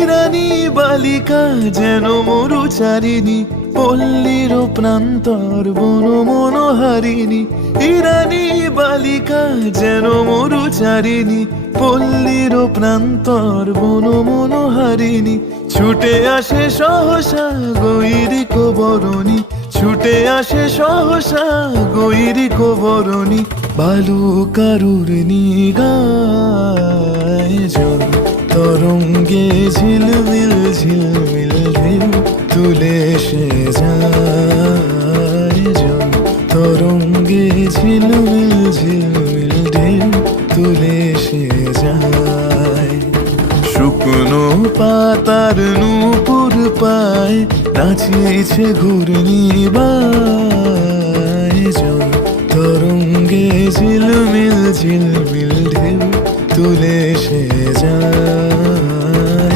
ইরানি বালিকা যেন মরুচারিণী, পল্লীর প্রান্তর বন মনোহারিণী। ইরানি বালিকা যেন মরুচারিণী, পল্লীর প্রান্তর বন মনোহারিণী। ছুটে আসে সহসা গৈরিক বরণী, ছুটে আসে সহসা গৈরিক বরণী। বালুকারুর নিগায় জল তরঙ্গে ঝিলমিল ঝিলমিল ঢেউ তুলে সে যায়। জল তরঙ্গে ঝিলমিল ঝিলমিল ঢেউ তুলে সে যায়। শুকনো পাতার নূপুর পায় নাচিয়েছে ঘূর্ণিবায়। জল তরঙ্গে ঝিলমিল ঝিলমিল ঢেউ তুলে সে